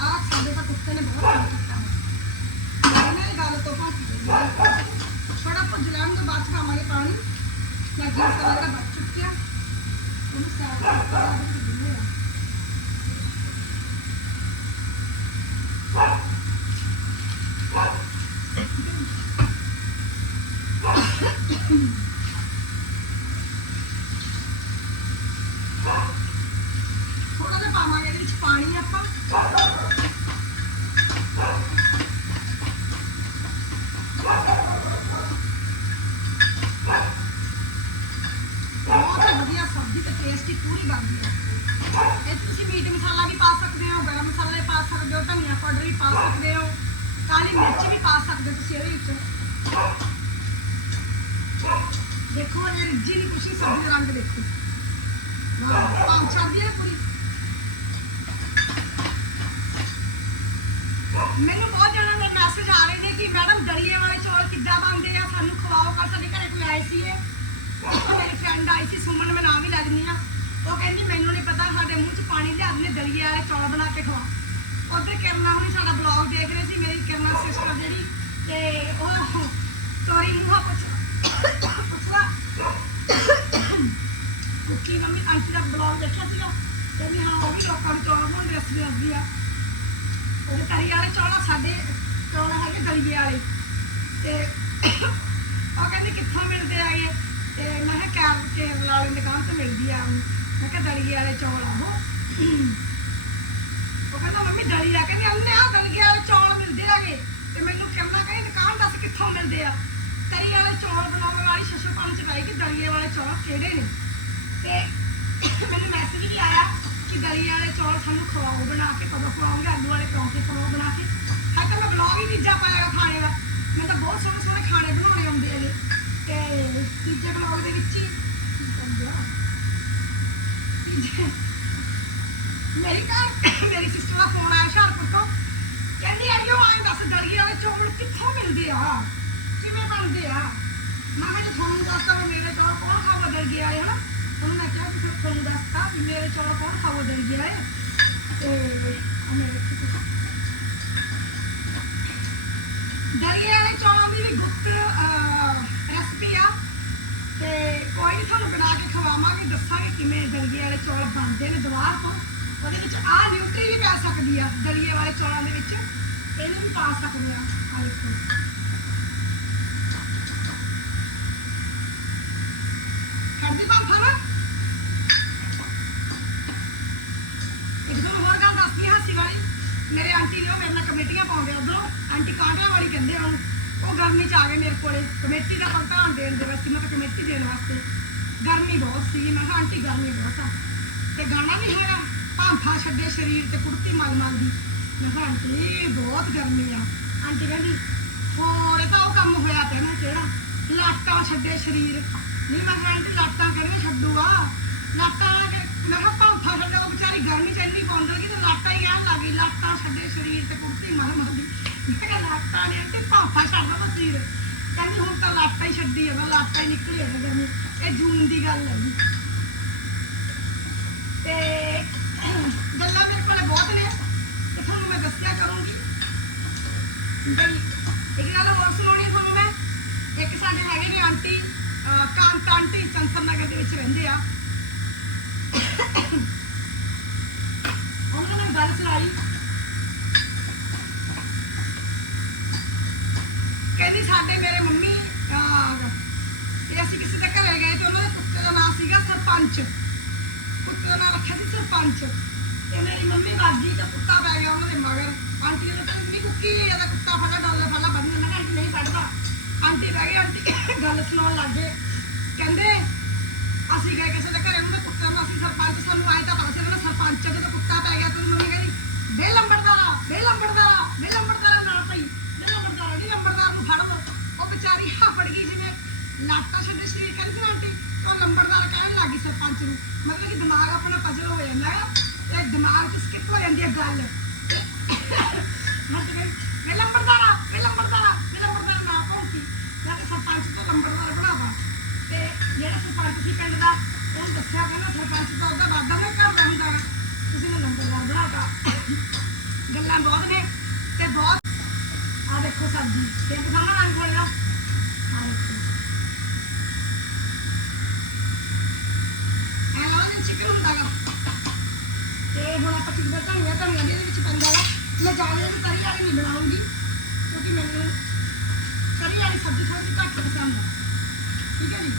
ਆ ਸਾਡੇ ਤਾਂ ਕੁੱਤੇ ਨੇ ਬਹੁਤ ਕੰਮ ਕੀਤਾ ਇਹਨਾਂ ਦੀ ਗੱਲ ਤੋਂ ਭੱਜ ਗਈ ਥੋੜਾ ਭੁੱਜ ਲੈਣ ਤੋਂ ਬਾਅਦ 'ਚ ਪਾਵਾਂਗੇ ਪਾਣੀ ਮੈਂ ਜੀਰ ਦਾ ਬਚ ਚੁੱਕਿਆ ਉਹਨੂੰ ਸਾਫ਼ ਕਰਕੇ ਉਹਦੇ ਵਿੱਚ ਦਿੰਦੇ ਆ ਥੋੜਾ ਜਿਹਾ ਪਾਵਾਂਗੇ ਇਹਦੇ ਵਿੱਚ ਪਾਣੀ ਆਪਾਂ ਬਹੁਤ ਹੀ ਵਧੀਆ ਸਬਜ਼ੀ ਤੇ ਟੇਸਟੀ ਪੂਰੀ ਬਣਦੀ ਹੈ ਇਹ ਤੁਸੀਂ ਮੀਟ ਮਸਾਲਾ ਵੀ ਪਾ ਸਕਦੇ ਹੋ ਗਰਮ ਮਸਾਲਾ ਵੀ ਪਾ ਸਕਦੇ ਹੋ ਧਨੀਆ ਪਾਊਡਰ ਵੀ ਪਾ ਸਕਦੇ ਹੋ ਕਾਲੀ ਮਿਰਚ ਵੀ ਪਾ ਸਕਦੇ ਹੋ ਤੁਸੀਂ ਇਹਦੇ ਵਿੱਚ ਦੇਖੋ ਇਹ ਰਿੱਝੀ ਨਹੀਂ ਕੁਛ ਨੀ, ਸਬਜ਼ੀ ਦਾ ਰੰਗ ਦੇਖੋ ਹਾਂ ਪੰਜ ਛੱਡਦੀ ਹੈ ਪੂਰੀ ਮੈਨੂੰ ਬਹੁਤ ਜਣਾਂ ਦੇ ਮੈਸੇਜ ਆ ਰਹੇ ਨੇ ਕਿ ਮੈਡਮ ਦਲੀਏ ਵਾਲੇ ਚੌਲ ਕਿੱਦਾਂ ਬਣਦੇ ਆ ਸਾਨੂੰ ਖਵਾਓ ਕੱਲ ਸਾਡੇ ਘਰੇ ਕੋਈ ਆਏ ਸੀ ਇਹ ਮੇਰੀ ਫਰੈਂਡ ਆਈ ਸੀ, ਸੁਮਨ, ਮੈਂ ਨਾਮ ਵੀ ਲੈ ਆ ਉਹ ਕਹਿੰਦੀ, ਮੈਨੂੰ ਨਹੀਂ ਪਤਾ, ਸਾਡੇ ਮੂੰਹ 'ਚ ਪਾਣੀ ਲਿਆ ਦਿੰਦੇ ਦਲੀਏ ਵਾਲੇ ਚੌਲ ਬਣਾ ਕੇ ਖਵਾ। ਉਧਰ ਕਿਰਨਾ ਹੁਣੀ ਸਾਡਾ ਬਲੌਗ ਦੇਖ ਰਹੇ ਸੀ, ਮੇਰੀ ਕਿਰਨਾ ਸਿਸਟਰ ਜਿਹੜੀ, ਤੇ ਉਹ ਤੋਰੀ ਮੂੰਹਾ ਪੁੱਛ ਪੁੱਛਲਾ ਕੁੱਕੀ ਮੰਮੀ, ਆਂਟੀ ਦਾ ਬਲੌਗ ਦੇਖਿਆ ਸੀਗਾ? ਕਹਿੰਦੀ, ਹਾਂ, ਉਹ ਵੀ ਲੋਕਾਂ ਨੂੰ ਚੌਲ ਬਣਾਉਣ ਦੀ ਰੈਸਪੀ ਦੱਸਦੀ ਆ। ਉਹਦੇ ਤਰੀ ਵਾਲੇ ਚੌਲ ਸਾਡੇ ਚੌਲ ਹੈਗੇ ਦਲੀਏ ਵਾਲੇ। ਤੇ ਉਹ ਕਹਿੰਦੀ, ਕਿੱਥੋਂ ਮਿਲਦੇ ਆਗੇ ਤੇ ਮੈਂ ਕਿਹਾ ਕੈਰ ਕੇਰਲ ਵਾਲੀ ਦੁਕਾਨ ਤੇ ਮਿਲਦੀ ਆ। ਮੈਂ ਕਿਹਾ ਦਲੀਏ ਵਾਲੇ ਚੌਲ ਆ ਉਹ ਉਹ ਕਹਿੰਦਾ, ਮੰਮੀ ਦਲੀ ਕਹਿੰਦੀ, ਅੰਨੇ ਆ ਦਲੀਏ ਵਾਲੇ ਚੌਲ ਮਿਲਦੇ ਆਗੇ ਤੇ ਮੈਨੂੰ ਕਹਿੰਦਾ, ਕਹਿੰਦੀ ਦੁਕਾਨ ਦੱਸ ਕਿੱਥੋਂ ਮਿਲਦੇ ਆ? ਤਰੀ ਵਾਲੇ ਚੌਲ ਬਣਾਉਣ ਵਾਲੀ ਸ਼ਸ਼ੋ ਪਾਣੀ ਚ ਕਿ ਦਲੀਏ ਵਾਲੇ ਚੌਲ ਕਿਹੜੇ ਨੇ? ਤੇ ਮੈਨੂੰ ਮੈਸੇਜ ਵੀ ਆਇਆ ਕਿ ਦਲੀਏ ਵਾਲੇ ਚੌਲ ਸਾਨੂੰ ਖਵਾਓ ਬਣਾ ਕੇ, ਕਦੋਂ ਖਵਾਉਂਗੇ ਆਲੂ ਵਾਲੇ ਪਰੌਂਠੇ ਖਵਾਓ ਬਣਾ ਕੇ। ਹਾਂ ਤਾਂ ਮੈਂ ਬਲੌਗ ਹੀ ਤੀਜਾ ਪਾਇਆ ਖਾਣੇ ਦਾ। ਮੈਂ ਤਾਂ ਬਹੁਤ ਸੋਹਣੇ ਸੋਹਣੇ ਖਾਣੇ ਬਣਾਉਣੇ ਆਉਂਦੇ ਹੈਗੇ। ਤੇ ਤੀਜੇ ਬਲੌਗ ਦੇ ਵਿੱਚ ਹੀ ਕੀ ਕਹਿੰਦੇ ਆ? ਤੀਜੇ ਮੇਰੀ ਘਰ ਮੇਰੀ ਸਿਸਟਰ ਦਾ ਫੋਨ ਆਇਆ ਹੁਸ਼ਿਆਰਪੁਰ ਤੋਂ ਕਹਿੰਦੀ ਅੜੀਓ ਆਏ ਦੱਸ ਦਲੀਏ ਵਾਲੇ ਚੌਲ ਕਿੱਥੋਂ ਮਿਲਦੇ ਆ ਕਿਵੇਂ ਬਣਦੇ ਆ ਮੈਂ ਕਿਹਾ ਜੇ ਤੁਹਾਨੂੰ ਦੱਸਦਾ ਵੀ ਮੇਰੇ ਚੌਲ ਕੌਣ ਖਾਵਾ ਦਲੀਏ ਵਾਲੇ ਹਨਾ ਉਹਨੂੰ ਮੈਂ ਕਿਹਾ ਕਿ ਫਿਰ ਤੁਹਾਨੂੰ ਦੱਸਦਾ ਵੀ ਮੇਰੇ ਚੌਲ ਕੌਣ ਖਾਵਾ ਦਲੀਏ ਵਾਲੇ ਚੌਲਾਂ ਦੀ ਵੀ ਗੁਪਤ ਰੈਸਪੀ ਆ। ਤੇ ਕੋਈ ਨੀ ਤੁਹਾਨੂੰ ਬਣਾ ਕੇ ਖਵਾਵਾਂਗੇ, ਦੱਸਾਂਗੇ ਕਿਵੇਂ ਦਲੀਏ ਵਾਲੇ ਚੌਲ ਬਣਦੇ ਨੇ ਦੁਬਾਰ ਤੋਂ। ਉਹਦੇ ਵਿੱਚ ਆਹ ਨਿਊਟਰੀ ਵੀ ਪੈ ਸਕਦੀ ਆ, ਦਲੀਏ ਵਾਲੇ ਚੌਲਾਂ ਦੇ ਵਿੱਚ। ਇਹਨੂੰ ਵੀ ਪਾ ਸਕਦੇ ਆ। ਆਹ ਦੇਖੋ। ਖੜਦੀ ਪੰਥਾ ਨਾ। ਇੱਕ ਤੁਹਾਨੂੰ ਹੋਰ ਗੱਲ ਦੱਸਦੀ ਹਾਸੀ ਵਾਲੀ। ਮੇਰੇ ਆਂਟੀ ਨੇ ਉਹ ਮੇਰੇ ਨਾਲ ਕਮੇਟੀਆਂ ਪਾਉਂਦੇ ਉਧਰੋਂ। ਆਂਟੀ ਕਾਂਟਿਆਂ ਵਾਲੀ ਕਹਿੰਦੇ ਉਹਨੂੰ। ਉਹ ਗਰਮੀ ਚ ਆ ਗਏ ਮੇਰੇ ਕੋਲੇ। ਕਮੇਟੀ ਦਾ ਭੁਗਤਾਨ ਦੇਣ ਦੇ ਵਾਸਤੇ, ਮੈਂ ਤਾਂ ਕਮੇਟੀ ਦੇਣ ਵਾਸਤੇ। ਗਰਮੀ ਬਹੁਤ ਸੀ। ਮੈਂ ਕਿਹਾ, ਆਂਟੀ, ਗਰਮੀ ਬਹੁਤ ਆ। ਤੇ ਗਾਣਾ ਨਹੀਂ ਹੈਗਾ। ਭਾਂਫਾ ਛੱਡੇ ਸਰੀਰ ਤੇ ਕੁੜਤੀ ਮਲ ਮਲ ਦੀ। ਮੈਂ ਕਿਹਾ, ਆਂਟੀ, ਬਹੁਤ ਗਰਮੀ ਆ। ਆਂਟੀ ਕਹਿੰਦੀ, ਹੋਰ ਇਹ ਤਾਂ ਉਹ ਕੰਮ ਹੋਇਆ ਪਿਆ ਨਾ ਕਿਹੜਾ? ਲਾਟਾਂ ਛੱਡੇ ਸਰੀਰ। ਨਹੀਂ, ਮੈਂ ਕਿਹਾ, ਆਂਟੀ, ਲਾਟਾਂ ਕਿਹੜੇ ਛੱਡੂਗਾ? ਲਾਟਾਂ ਕਿ- ਮੈਂ ਕਿਹਾ ਭਾਂਫਾ ਛੱਡੇ ਉਹ ਵਿਚਾਰੀ ਗਰਮੀ ਚ ਇੰਨੀ ਪੌਂਦਰ ਗਈ ਤੇ ਲਾਟਾਂ ਹੀ ਆਣ ਲੱਗੀ ਲਾਟਾਂ ਛੱਡੇ ਸਰੀਰ ਤੇ ਕੁੜਤੀ ਮਲ ਮਲ ਦੀ ਮੈਂ ਕਿਹਾ ਲਾਟਾਂ ਨੇ ਆਂਟੀ ਭਾਂਫਾ ਛੱਡਦਾ ਤਾਂ ਸਰੀਰ। ਕਹਿੰਦੀ ਹੁਣ ਤਾਂ ਲਾਟਾਂ ਹੀ ਛੱਡੀ ਆ, ਮੈਂ ਹੀ ਨਿਕਲੀ ਆ ਗਰਮੀ ਇਹ ਜੂਨ ਦੀ ਗੱਲ ਹੈ ਤੇ ਗੱਲਾਂ ਮੇਰੇ ਕੋਲ ਬਹੁਤ ਨੇ, ਤੇ ਤੁਹਾਨੂੰ ਮੈਂ ਦੱਸਿਆ ਕਰੂੰਗੀ। ਜਿਹੜੀ ਇੱਕ ਗੱਲ ਹੋਰ ਸੁਣਾਉਣੀ ਤੁਹਾਨੂੰ ਮੈਂ। ਇੱਕ ਸਾਡੇ ਹੈਗੇ ਨੇ ਆਂਟੀ, ਅਹ ਕਾਂਤ ਆਂਟੀ ਚੰਸਰ ਨਗਰ ਦੇ ਵਿੱਚ ਰਹਿੰਦੇ ਆ। ਉਹਨਾਂ ਨੇ ਗੱਲ ਸੁਣਾਈ। ਕਹਿੰਦੀ ਸਾਡੇ ਮੇਰੇ ਮੰਮੀ ਤੇ ਅਸੀਂ ਕਿਸੇ ਦੇ ਘਰੇ ਗਏ ਤੇ ਉਹਨਾਂ ਦੇ ਕੁੱਤੇ ਦਾ ਨਾਮ ਸੀਗਾ ਸਰਪੰਚ। ਕੁੱਤੇ ਦਾ ਨਾਮ ਰੱਖਿਆ ਸੀ ਸਰਪੰਚ। ਤੇ ਮੇਰੀ ਮੰਮੀ ਬਾਗੀ ਤੇ ਕੁੱਤਾ ਪੈ ਗਿਆ ਉਹਨਾਂ ਦੇ ਮਗਰ। ਆਂਟੀ ਨੇ ਤਾਂ ਨਹੀਂ ਕੁੱਕੀ ਇਹਦਾ ਕੁੱਤਾ ਫੜਾ ਡਾਲੇ ਫੜਾ ਬੰਨ੍ਹ, ਮੈਂ ਕਿਹਾ ਆਂਟੀ ਨਹੀਂ ਪੜਦਾ ਆਂਟੀ ਰਹਿ ਗਈ, ਆਂਟੀ ਗੱਲ ਸੁਣਾਉਣ ਲੱਗ ਗਏ। ਕਹਿੰਦੇ ਅਸੀਂ ਗਏ ਕਿਸੇ ਦੇ ਘਰੇ, ਉਹਨਾਂ ਦੇ ਨੂੰ ਅਸੀਂ ਸਰਪੰਚ, ਸਾਨੂੰ ਆਏ ਤਾਂ ਪਤਾ ਸੀ ਉਹਨਾਂ ਦਾ ਸਰਪੰਚ ਜਦੋਂ ਕੁੱਤਾ ਪੈ ਗਿਆ, ਤੇ ਮੰਮੀ ਕਹਿੰਦੀ ਬੇ ਲੰਬੜਦਾਰਾ ਬੇ ਲੰਬੜਦਾਰਾ ਬੇ ਲੰਬੜਦਾਰਾ ਨਾ ਪਈ ਬੇ ਲੰਬੜਦਾਰਾ ਨਹੀਂ, ਲੰਬੜਦਾਰ ਨੂੰ ਫੜ ਲਓ। ਉਹ ਵਿਚਾਰੀ ਹਾਫੜ ਗਈ ਜਿਵੇਂ ਲਾਟਾ ਛੱਡੇ ਸਰੀਰ ਕਹਿੰਦੀ ਸੀ ਨਾ ਆਂਟੀ। ਉਹ ਲੰਬੜਦਾਰ ਕਹਿਣ ਲੱਗੀ ਸਰਪੰਚ ਨੂੰ, ਮਤਲਬ ਕਿ ਦਿਮਾਗ ਆਪਣਾ ਪਜਲ ਹੋ ਜਾਂਦਾ ਹੈ ਤੇ ਦਿਮਾਗ ਚ ਸਕਿਪ ਹੋ ਜਾਂਦੀ ਹੈ ਗੱਲ। ਮੈਂ ਤੇ ਕਹਿੰਦੀ ਲੰਬੜਦਾਰਾ, ਵੇ ਲੰਬੜਦਾਰਾ ਵੇ ਲੰਬੜਦਾਰਾ ਨਾ ਪਹੁੰਚੀ। ਮੈਂ ਸਰਪੰਚ ਤੋਂ ਲੰਬੜਦਾਰ ਬਣਾਵਾ। ਤੇ ਜਿਹੜਾ ਸਰਪੰਚ ਸੀ ਪਿੰਡ ਦਾ ਉਹਨੂੰ ਦੱਸਿਆ ਕਹਿੰਦਾ ਸਰਪੰਚ ਤਾਂ ਉਹਦਾ ਦਾਦਾ ਮੈਂ ਕਰਦਾ ਹੁੰਦਾ ਵਾ। ਤੁਸੀਂ ਮੈਨੂੰ ਨੰਬਰਦਾਰ ਬਣਾਤਾ ਗੱਲਾਂ ਬਹੁਤ ਨੇ ਤੇ ਬਹੁਤ ਆ ਦੇਖੋ ਸਬਜ਼ੀ ਤੇ ਪਸੰਦ ਰੰਗ ਖੋਲਿਆ ਆ ਦੇਖੋ। ਐ ਲੱਗਦਾ ਚਿਕਨ ਹੁੰਦਾਗਾ ਤੇ ਹੁਣ ਆਪਾਂ ਕਿੰਨਾ ਧਨੀਆ ਧਨੀਆ ਵੀ ਇਹਦੇ ਵਿੱਚ ਪੈਂਦਾ ਵਾ। ਮੈਂ ਜ਼ਿਆਦਾ ਇਹਨੂੰ ਤਰੀ ਵਾਲੀ ਨਹੀਂ ਬਣਾਉਂਗੀ, ਕਿਉਂਕਿ ਮੈਨੂੰ ਤਰੀ ਵਾਲੀ ਸਬਜ਼ੀ ਥੋੜੀ ਜਿਹੀ ਘੱਟ ਪਸੰਦ ਆ। ਠੀਕ ਹੈ ਜੀ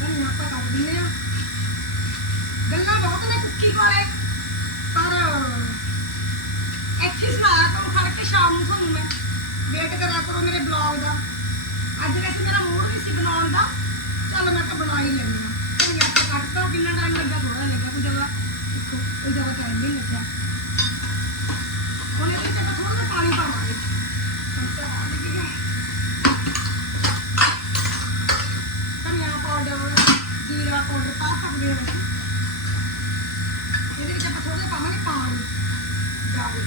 ਧਨੀਆ ਆਪਾਂ ਕੱਟ ਦਿੰਦੇ ਆ ਗੱਲਾਂ ਬਹੁਤ ਨੇ ਕੁੱਕੀ ਕੋਲੇ, ਪਰ ਇੱਥੇ ਸੁਣਾਇਆ ਕਰੋ ਖੜ ਕੇ ਸ਼ਾਮ ਨੂੰ ਤੁਹਾਨੂੰ ਮੈਂ ਵੇਟ ਕਰਿਆ ਕਰੋ ਮੇਰੇ ਬਲੌਗ ਦਾ। ਅੱਜ ਵੈਸੇ ਮੇਰਾ ਮੂਡ ਨਹੀਂ ਸੀ ਬਣਾਉਣ ਦਾ, ਚੱਲ ਮੈਂ ਤਾਂ ਬਣਾ ਹੀ ਲੈਂਦੀ ਆ ਧਨੀਆ ਆਪਾਂ ਕੱਟਤਾ ਕਿੰਨਾ ਟਾਈਮ ਲੱਗਾ ਥੋੜਾ ਲੱਗਿਆ, ਕੋਈ ਜ਼ਿਆਦਾ ਕੋਈ ਜ਼ਿਆਦਾ ਟਾਈਮ ਨਹੀਂ ਲੱਗਿਆ। ਹੁਣ ਇਹਦੇ ਥੋੜਾ ਜਿਹਾ ਪਾਣੀ ਪਾਵਾਂਗੇ। ਧਨੀਆ ਪਾਊਡਰ ਜੀਰਾ ਪਾਊਡਰ ਪਾ ਸਕਦੇ ਹੋ ਇਹਦੇ ਵਿੱਚ ਆਪਾਂ ਥੋੜਾ ਪਾਵਾਂਗੇ ਪਾਣੀ ਜਾਓ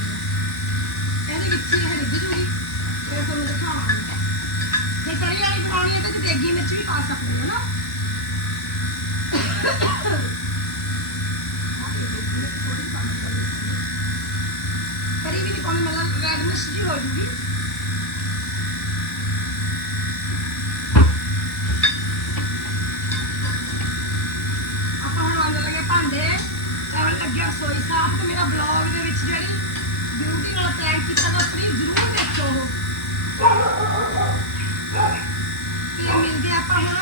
ਇਹਦੇ ਵਿੱਚ ਇਹ ਰਿੱਝ ਜੂਗੀ ਫਿਰ ਤੁਹਾਨੂੰ ਦਿਖਾਵਾਂਗੇ ਜੇ ਤਰੀ ਵਾਲੀ ਬਣਾਉਣੀ ਹੈ ਤਾਂ ਤੁਸੀਂ ਦੇਗੀ ਮਿਰਚ ਵੀ ਪਾ ਸਕਦੇ ਹੋ ਨਾ ਤਰੀ ਵੀ ਨਹੀਂ ਪਾਉਣੀ, ਮਤਲਬ ਰੈਡ ਮਿਰਚ ਜੀ ਹੋ ਜੂਗੀ ਆਪਾਂ ਹੁਣ ਆਉਂਦੇ ਲੱਗੇ ਭਾਂਡੇ ਕਰਨ ਲੱਗਿਆ ਸੋਈ ਸਾਫ਼ ਤੇ ਮੇਰਾ ਬਲੌਗ ਦੇ ਵਿੱਚ ਜਿਹੜੀ ਬਿਊਟੀ ਨਾਲ ਪ੍ਰੈਂਕ ਕੀਤਾ ਤਾਂ ਪਲੀਜ਼ ਜ਼ਰੂਰ ਦੇਖੋ ਉਹ। ਇਹ ਮਿਲਦੇ ਆਪਾਂ ਹੁਣ।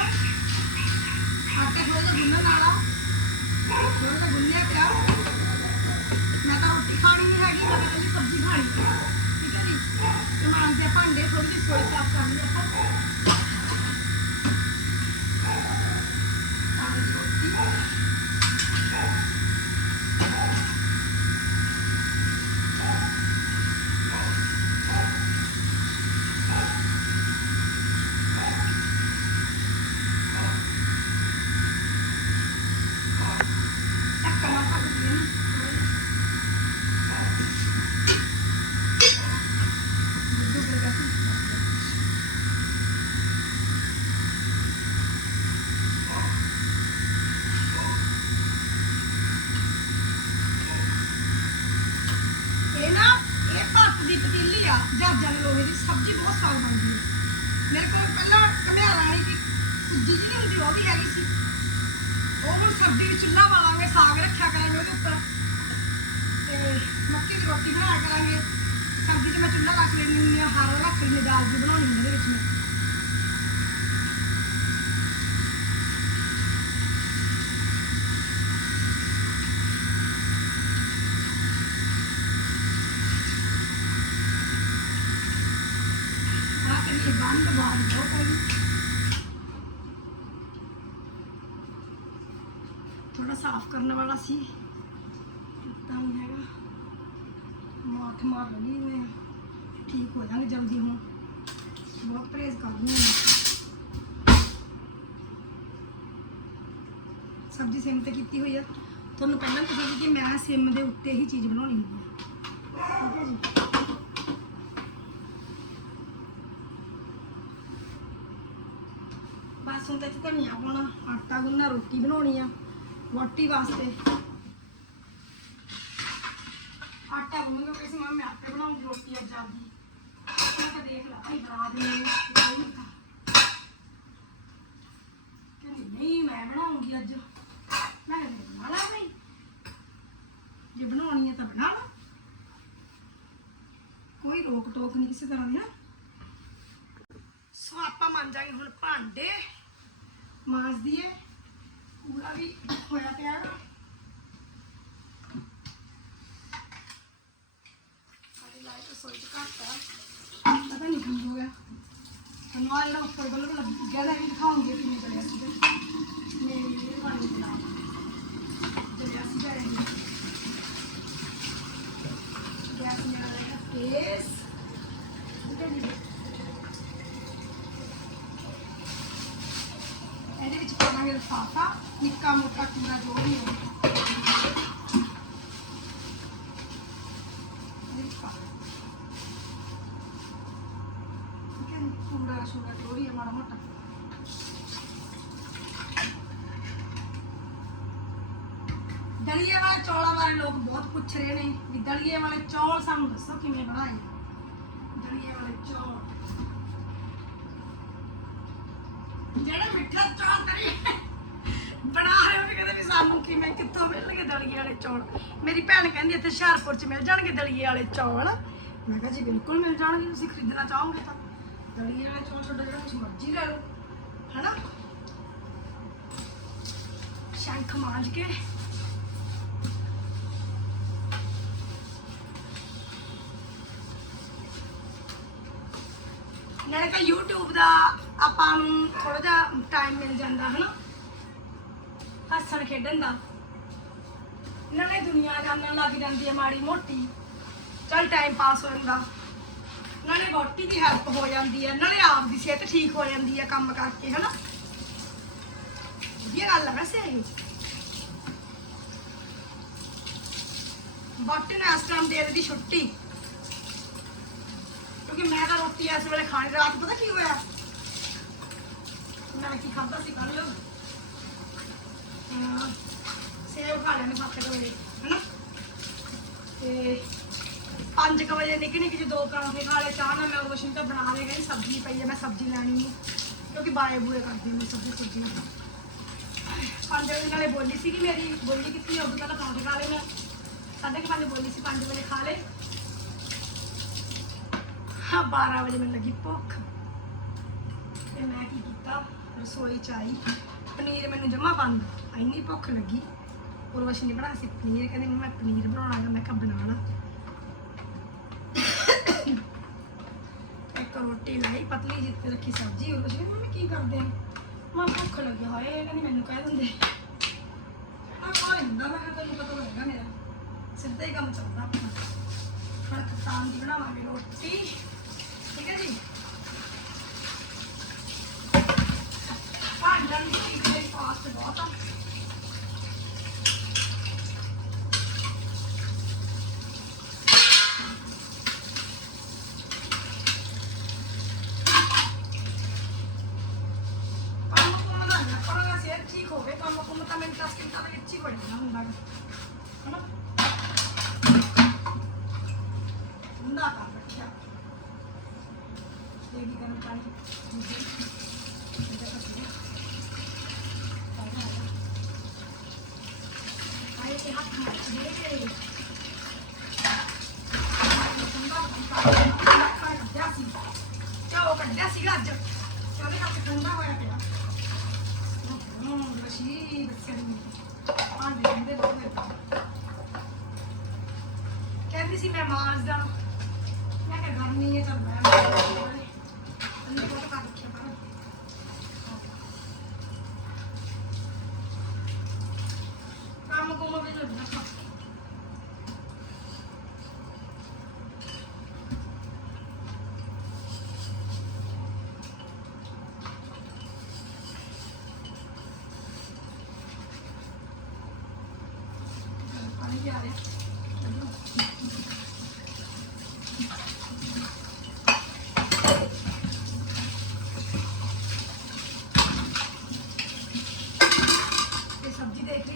ਆਟਾ ਥੋੜਾ ਜਿਹਾ ਗੁੰਨਣ ਵਾਲਾ। ਥੋੜਾ ਜਿਹਾ ਗੁੰਨਿਆ ਪਿਆ। ਮੈਂ ਤਾਂ ਰੋਟੀ ਖਾਣੀ ਨਹੀਂ ਹੈਗੀ, ਮੈਂ ਤਾਂ ਕੱਲੀ ਸਬਜ਼ੀ ਖਾਣੀ। ਠੀਕ ਹੈ ਜੀ? ਤੇ ਮਾਂਜਦੇ ਭਾਂਡੇ ਥੋੜੀ ਜਿਹੀ ਸੋਈ ਸਾਫ਼ ਕਰ ਲਈ ਆਪਾਂ। ਪਾਣੀ ਦੀ ਰੋਟੀ ਢੱਕਣ ਨਾਲ ਢੱਕ ਦਈਏ ਨਾ ਦੁੱਧ ਹੋ ਗਿਆ ਸੀ ਇਹ ਨਾ ਇਹ ਭੱਤ ਦੀ ਪਤੀਲੀ ਆ ਜਹਾਜ਼ਾਂ ਦੇ ਲੋਹੇ ਦੀ ਸਬਜ਼ੀ ਬਹੁਤ ਸਵਾਦ ਬਣਦੀ ਹੈ। ਮੇਰੇ ਕੋਲ ਪਹਿਲਾਂ ਕਮਿਆ ਰਾਣੀ ਦੀ ਕੁੱਜੀ ਜੀ ਹੁੰਦੀ, ਉਹ ਵੀ ਹੈਗੀ ਸੀ। ਉਹ ਹੁਣ ਸਰਦੀ ਵਿੱਚ ਚੁੱਲ੍ਹਾ ਬਾਲਾਂਗੇ ਸਾਗ ਰੱਖਿਆ ਕਰਾਂਗੇ ਉਹਦੇ ਉੱਪਰ। ਤੇ ਮੱਕੀ ਦੀ ਰੋਟੀ ਬਣਾਇਆ ਕਰਾਂਗੇ। ਸਰਦੀ 'ਚ ਮੈਂ ਚੁੱਲ੍ਹਾ ਰੱਖ ਲੈਂਦੀ ਹੁੰਦੀ ਹਾਂ, ਹਾਰਾ ਰੱਖ ਲੈਂਦੀ ਦਾਲ ਵੀ ਬਣਾਉਣੀ ਹੁੰਦੀ ਉਹਦੇ ਵਿੱਚ ਮੈਂ। ਆ ਕਰੀਏ ਬੰਦ ਬਾਦ ਹੋ ਪਈ ਥੋੜਾ ਸਾਫ਼ ਕਰਨ ਵਾਲਾ ਸੀ ਤਾਂ ਨਹੀਂ ਹੈਗਾ ਮਾਠ ਮਾਰ ਲਈ ਮੈਂ ਠੀਕ ਹੋ ਜਾਣਗੇ ਜਲਦੀ ਹੁਣ ਬਹੁਤ ਪ੍ਰੇਜ਼ ਕਰਦੀ ਹਾਂ ਸਬਜ਼ੀ ਸਿਮ ਤੇ ਕੀਤੀ ਹੋਈ ਆ ਤੁਹਾਨੂੰ ਪਹਿਲਾਂ ਪਤਾ ਸੀ ਕਿ ਮੈਂ ਸਿਮ ਦੇ ਉੱਤੇ ਹੀ ਚੀਜ਼ ਬਣਾਉਣੀ ਹੁੰਦੀ ਹੈ ਠੀਕ ਹੈ ਜੀ ਲਸਣ ਤੇ ਧਨੀਆ ਪਾਉਣਾ, ਆਟਾ ਗੁੰਨਣਾ ਰੋਟੀ ਬਣਾਉਣੀ ਆ ਰੋਟੀ ਵਾਸਤੇ। ਆਟਾ ਗੁੰਨ ਕੇ ਕਿਸੇ ਮੈਂ ਆਟੇ ਬਣਾਉਂਗੀ ਰੋਟੀ ਅੱਜ ਜਲਦੀ ਮੈਂ ਕਿਹਾ ਦੇਖ ਲਾ, ਭਾਈ ਬਣਾ ਦੇ ਨਹੀਂ ਕਹਿੰਦੀ, ਨਹੀਂ, ਮੈਂ ਬਣਾਉਂਗੀ ਅੱਜ। ਮੈਂ ਬਣਾ ਲਾ ਭਾਈ। ਜੇ ਬਣਾਉਣੀ ਹੈ ਤਾਂ ਬਣਾ ਲਾ। ਕੋਈ ਰੋਕ ਟੋਕ ਨਹੀਂ ਕਿਸੇ ਤਰ੍ਹਾਂ ਦੀ ਨਾ। ਸੋ ਆਪਾਂ ਮਾਂਜਾਂਗੇ ਹੁਣ ਭਾਂਡੇ। ਮਾਂਜ ਦੀਏ ਕੂੜਾ ਵੀ ਹੋਇਆ ਪਿਆ। ਸਾਡੀ ਲਾਈਟ ਰਸੋਈ ਚ ਘੱਟ ਆ। ਪਤਾ ਨਹੀਂ ਕੀ ਹੋ ਗਿਆ। ਸਾਨੂੰ ਆ ਜਿਹੜਾ ਉੱਪਰ ਬਲਬ ਲੱਗਿਆ ਨਾ ਇਹ ਦਿਖਾਉਂਗੇ ਕਿਵੇਂ ਕਰਿਆ ਸੀ ਮੇਰੀ ਇਹ ਵਾਲੀ ਬਣਾ ਜਲਿਆ ਸੀ ਗੈਸ ਮੇਰਾ ਕੇਸ ਠੀਕ ਹੈ ਜੀ ਇਹਦੇ ਵਿੱਚ ਪਾਵਾਂਗੇ ਲਿਫਾਫਾ ਨਿੱਕਾ ਮੋਟਾ ਕੂੜਾ ਜੋ ਵੀ ਹੋਵੇ ਇਹਦੇ ਵਿੱਚ ਪਾ ਦਿਓ। ਠੀਕ ਹੈ ਜੀ? ਕੂੜਾ ਸ਼ੂੜਾ ਜੋ ਵੀ ਹੈ ਮਾੜਾ ਮੋਟਾ ਦਲੀਏ ਵਾਲੇ ਚੌਲਾਂ ਬਾਰੇ ਲੋਕ ਬਹੁਤ ਪੁੱਛ ਰਹੇ ਨੇ ਵੀ ਦਲੀਏ ਵਾਲੇ ਚੌਲ ਸਾਨੂੰ ਦੱਸੋ ਕਿਵੇਂ ਬਣਾਏ ਦਲੀਏ ਵਾਲੇ ਚੌਲ ਜਿਹੜੇ ਮਿੱਠਾ ਚੌਲ ਕਰੀ ਬਣਾ ਰਹੇ ਵੀ ਕਹਿੰਦੇ ਵੀ ਸਾਨੂੰ ਕਿਵੇਂ ਕਿੱਥੋਂ ਮਿਲਣਗੇ ਦਲੀਏ ਵਾਲੇ ਚੌਲ? ਮੇਰੀ ਭੈਣ ਕਹਿੰਦੀ ਇੱਥੇ ਹੁਸ਼ਿਆਰਪੁਰ ਚ ਮਿਲ ਜਾਣਗੇ ਦਲੀਏ ਵਾਲੇ ਚੌਲ। ਮੈਂ ਕਿਹਾ ਜੀ ਬਿਲਕੁਲ ਮਿਲ ਜਾਣਗੇ, ਤੁਸੀਂ ਖਰੀਦਣਾ ਚਾਹੋਗੇ ਤਾਂ। ਦਲੀਏ ਵਾਲੇ ਚੌਲ ਤੁਹਾਡਾ ਜਿਹੜਾ ਕੁਝ ਮਰਜ਼ੀ ਲੈ ਲਓ, ਹੈਨਾ? ਸ਼ੰਖ ਮਾਂਜ ਕੇ। ਨਾਲੇ ਤਾਂ YouTube ਦਾ ਆਪਾਂ ਨੂੰ ਥੋੜਾ ਜਿਹਾ ਟਾਈਮ ਮਿਲ ਜਾਂਦਾ, ਹਨਾ? ਹੱਸਣ ਖੇਡਣ ਦਾ। ਨਾਲੇ ਦੁਨੀਆ ਜਾਣਨ ਲੱਗ ਜਾਂਦੀ ਹੈ ਮਾੜੀ ਮੋਟੀ। ਚਲ ਟਾਈਮ ਪਾਸ ਹੋ ਜਾਂਦਾ ਨਾਲੇ ਬੋਟੀ ਦੀ ਹੈਲਪ ਹੋ ਜਾਂਦੀ ਹੈ, ਨਾਲੇ ਆਪ ਦੀ ਸਿਹਤ ਠੀਕ ਹੋ ਜਾਂਦੀ ਹੈ ਕੰਮ ਕਰਕੇ, ਹਨਾ? ਇਹ ਗੱਲ ਹੈ ਵੈਸੇ ਇਹ। ਬੋਟੀ ਨੂੰ ਇਸ ਟਾਈਮ ਦੇ ਦਿੱਤੀ ਛੁੱਟੀ। ਕਿਉਂਕਿ ਮੈਂ ਤਾਂ ਰੋਟੀ ਇਸ ਵੇਲੇ ਖਾਣੀ, ਰਾਤ ਪਤਾ ਕੀ ਹੋਇਆ? ਮੈਂ ਕੀ ਖਾਧਾ ਸੀ ਕੱਲ ਸੇਬ ਖਾ ਲੈਣੇ ਮੈਂ ਸੱਤ ਕੁ ਵਜੇ ਹਨਾ? ਤੇ 5 ਕੁ ਵਜੇ ਨਿੱਕੇ ਨਿੱਕੇ ਜਿਹੀ ਦੋ ਪਰੌਂਠੇ ਖਾ ਲਏ, ਚਾਹ ਨਾਲ ਮੈਂ ਉਹ ਤਾਂ ਬਣਾ ਲਏ ਗਈ ਸਬਜ਼ੀ ਪਈ ਹੈ, ਮੈਂ ਸਬਜ਼ੀ ਲੈਣੀ ਨਹੀਂ ਕਿਉਂਕਿ ਬਾਏ ਬੂਏ ਕਰਦੀ ਮੈਂ ਸਬਜ਼ੀ ਸਬਜ਼ੀ ਪੰਜ ਵਜੇ ਨਾਲੇ ਬੋਲੀ ਸੀ ਕਿ ਮੇਰੀ, ਬੋਲੀ ਕਿੱਥੇ ਉਹ ਪਹਿਲਾਂ ਪਰੌਂਠੇ ਖਾ ਲੈ ਮੈਂ। ਸਾਢੇ ਕੁ ਪੰਜ ਬੋਲੀ ਸੀ 5 ਵਜੇ ਖਾ ਲਏ। ਹਾਂ 12 ਵਜੇ ਮੈਨੂੰ ਲੱਗੀ ਭੁੱਖ। ਤੇ ਮੈਂ ਕੀ ਕੀਤਾ? ਰਸੋਈ ਚ ਆਈ। ਪਨੀਰ ਮੈਨੂੰ ਜਮਾ ਬੰਦ। ਇੰਨੀ ਭੁੱਖ ਲੱਗੀ। ਉਰਵਸ਼ੀ ਨੇ ਬਣਾਇਆ ਸੀ ਪਨੀਰ। ਕਹਿੰਦੀ ਮੈਂ ਪਨੀਰ ਬਣਾਉਣਾ ਹੈ ਮੈਂ ਕਿਹਾ ਬਣਾ ਇੱਕ ਰੋਟੀ ਲਾਈ, ਪਤਲੀ ਜਿਹੀ ਰੱਖੀ ਸਬਜ਼ੀ ਉਰਵਸ਼ੀ ਨੇ। ਮੰਮੀ ਕੀ ਕਰਦੇ ਮੈਂ ਭੁੱਖ ਲੱਗੀ ਹੋਏ, ਕਹਿੰਦੀ ਮੈਨੂੰ ਕਹਿ ਦਿੰਦੇ। ਆ ਕੋਈ ਹੁੰਦਾ ਮੈਂ ਕਿਹਾ ਤੈਨੂੰ ਪਤਾ ਲੱਗਾ ਮੇਰਾ। ਸਿੱਧਾ ਹੀ ਕੰਮ ਚੱਲਦਾ ਆਪਣਾ। ਹੁਣ ਕਪਤਾਨ ਦੀ ਬਣਾਵਾਂਗੇ ਰੋਟੀ। ਠੀਕ ਹੈ ਜੀ? ਭਾਂਡਾ ਮਿੱਟੀ ਦੇ ਪਾਸ ਬਹੁਤ ਆ ਕੰਮ ਕੁੰਮ ਦਾ ਨਾ ਕਰਾਂਗਾ ਸਿਹਤ ਠੀਕ ਹੋਵੇ ਕੰਮ ਕੁੰਮ ਤਾਂ ਮੈਨੂੰ 10 ਮਿੰਟਾਂ ਹੁੰਦਾ ਹਨਾ ਹੁੰਦਾ ਕਰ ਰੱਖਿਆ ਇਹ ਵੀ ਗਰਮ ਪਾਣੀ ਜੀ ਇਹਦਾ ਕੱਟਦੇ ਆਏ ਤੇ ਹੱਥ ਮਾਰ ਦੇ ਕੇ ਕੱਢਿਆ ਸੀ ਸੀਗਾ ਅੱਜ ਤੇ ਹੱਥ ਠੰਡਾ ਹੋਇਆ ਪਿਆ ਹੂੰ ਰਸ਼ੀ ਬੱਚੇ ਨੂੰ ਆਂਦੇ ਰਹਿੰਦੇ ਲੋਕ ਕਹਿੰਦੀ ਸੀ ਮੈਂ ਮਾਰਦਾ ਮੈਂ ਕਿਹਾ ਗਰਮੀ ਹੈ ਚੱਲ ਮੈਂ ਅੰਨੇ ਕੋਲ ਕਰ ਰੱਖਿਆ ਪਰ ਕੰਮ ਕੋਮ ਵੀ ਲੱਗਦਾ ਪਾਣੀ ਆ ਰਿਹਾ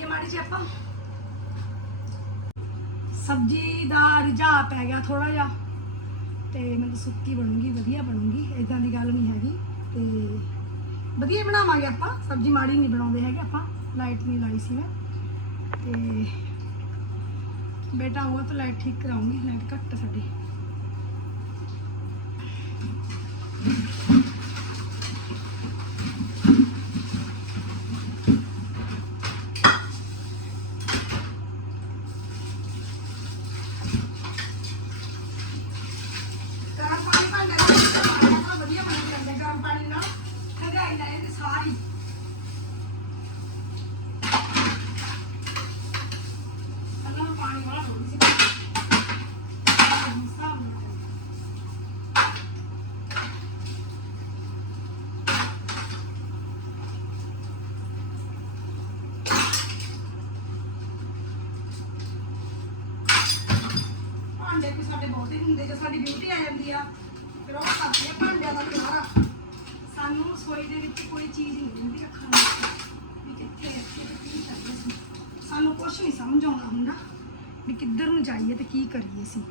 ਆਪਾਂ। ਸਬਜ਼ੀ ਦਾ ਰਿਝਾਅ ਪੈ ਗਿਆ ਥੋੜਾ ਜਿਹਾ, ਤੇ ਮਤਲਬ ਸੁੱਕੀ ਬਣੂਗੀ, ਵਧੀਆ ਬਣੂਗੀ ਇਦਾਂ ਦੀ ਗੱਲ ਨਹੀਂ ਹੈਗੀ, ਤੇ ਵਧੀਆ ਬਣਾਵਾਂਗੇ ਆਪਾਂ, ਸਬਜ਼ੀ ਮਾੜੀ ਨਹੀਂ ਬਣਾਉਂਦੇ ਹੈਗੇ ਆਪਾਂ, ਲਾਈਟ ਨਹੀਂ ਲਾਈ ਸੀ ਮੈਂ, ਤੇ ਬੇਟਾ ਆਊਗਾ ਤਾਂ ਲਾਈਟ ਠੀਕ ਕਰਾਉਂਗੀ ਲਾਈਟ ਘੱਟ ਹੈ ਸਾਡੀ ਗਰਮ ਪਾਣੀ ਭਾਂਡੇ ਦੇ ਵਿੱਚ ਪਾਣਾ ਤਾਂ ਵਧੀਆ ਬਣ ਜਾਂਦਾ ਗਰਮ ਪਾਣੀ ਨਾਲ ਠੰਡਾਈ ਲੈ ਇਹਦੀ ਸਾਰੀ ਪਹਿਲਾਂ ਮੈਂ ਪਾਣੀ ਵਾਲਾ ਥੋੜੀ ਸੀ ਹਿਸਾਬ ਨਾਲ ਭਾਂਡੇ ਵੀ ਹੁੰਦੇ ਜੇ ਸਾਡੀ ਡਿਊਟੀ ਆ ਜਾਂਦੀ ਆ, ਫਿਰ ਉਹ ਕਰਦੇ ਭਾਂਡਿਆਂ ਦਾ ਕਿਹੜਾ ਸਾਨੂੰ ਰਸੋਈ ਦੇ ਵਿੱਚ ਕੋਈ ਚੀਜ਼ ਨਹੀਂ ਹੁੰਦੀ ਰੱਖਣ ਨੂੰ ਵੀ ਕਿੱਥੇ ਰੱਖੀਏ ਤੇ ਕੀ ਕਰੀਏ ਅਸੀਂ ਸਾਨੂੰ ਕੁਝ ਨਹੀਂ ਸਮਝ ਆਉਣਾ ਹੁੰਦਾ ਵੀ ਕਿੱਧਰ ਨੂੰ ਜਾਈਏ ਤੇ ਕੀ ਕਰੀਏ ਅਸੀਂ।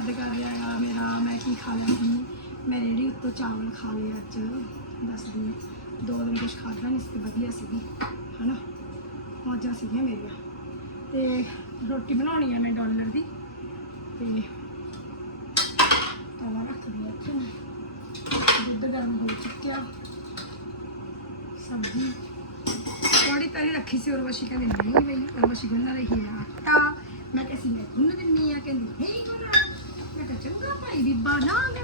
ਗੋਡਾ ਕਰ ਰਿਹਾ ਹੈ ਮੇਰਾ ਮੈਂ ਕੀ ਖਾ ਲਿਆ ਸੀ ਮੈਂ ਜਿਹੜੀ ਉੱਤੋਂ ਚਾਵਲ ਖਾ ਲਏ ਅੱਜ। ਦੱਸਦੀ ਹਾਂ। ਦੋ ਦਿਨ ਕੁਛ ਖਾਧਾ ਨਹੀਂ ਸੀ ਵਧੀਆ ਸੀਗੀ, ਹਨਾ? ਮੌਜਾਂ ਸੀਗੀਆਂ ਮੇਰੀਆਂ। ਤੇ ਰੋਟੀ ਬਣਾਉਣੀ ਆ ਮੈਂ ਡਾਲਰ ਦੀ। ਤੇ ਤਵਾ ਰੱਖ ਦਿਆ ਇੱਥੇ ਦੁੱਧ ਗਰਮ ਹੋ ਚੁੱਕਿਆ। ਸਬਜ਼ੀ। ਥੋੜੀ ਤਰੀ ਰੱਖੀ ਸੀ ਔਰ ਵਸ਼ੀ ਕਹਿੰਦੀ ਨਹੀਂ ਬਈ। ਔਰ ਗੁੰਨਾ ਰਹੀ ਆ ਆਟਾ। ਮੈਂ ਕਿਹਾ ਮੈਂ ਗੁੰਨ ਦਿੰਨੀ ਆ? ਕਹਿੰਦੀ, ਨਹੀਂ ਗੁੰਨਣਾ ਮੈਂ ਕਿਹਾ ਚੰਗਾ ਭਾਈ ਵੀ ਬਣਾ ਦੇ